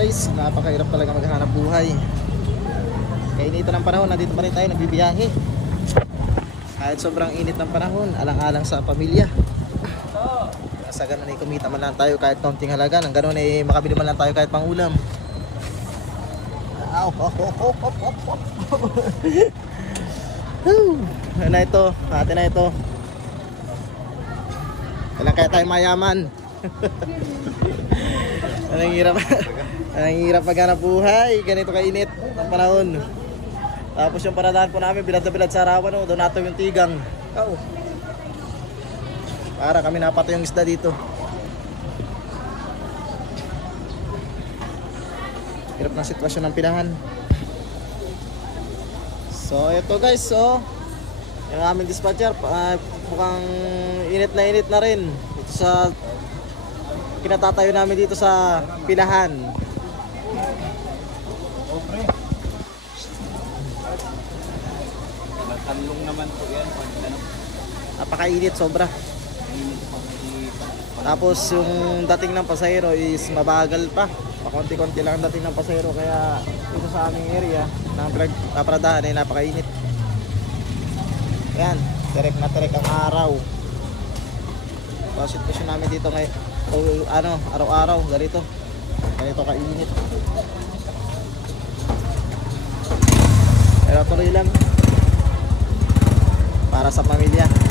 guys, napakahirap talaga maghanap buhay. Kainitan ng panahon, nandito pa rin tayo nagbibiyahe. Kahit sobrang init ng panahon, alang-alang sa pamilya. Sa ganun ay kumita man lang tayo kahit kaunting halaga. Nang ganun ay makabili man lang tayo kahit pang ulam. Ano na ito? Atin na ito. Kailan kaya tayo mayaman? Anong hirap. Anong hirap maghanap buhay. Ganito kainit ang panahon. Tapos yung paradahan po namin, bilad na bilad sa arawan, oh, doon nato yung tigang. Oh. Para kami napato yung isda dito. Hirap ng sitwasyon ng pinahan. So ito guys, so yung aming dispatcher, mukhang init na rin ito sa kinatatayo namin dito sa pinahan. Talong naman po yan. Napakainit sobra. Tapos yung dating ng pasahero is mabagal pa. Pakonti-konti lang ang dating ng pasahero. Kaya dito sa aming area ng paparadahan ay napakainit. Yan, terek na terek ang araw. So sitwasyon namin dito ngayon, araw-araw ganito. Ganito kainit. Pero tuloy lang para sa pamilya.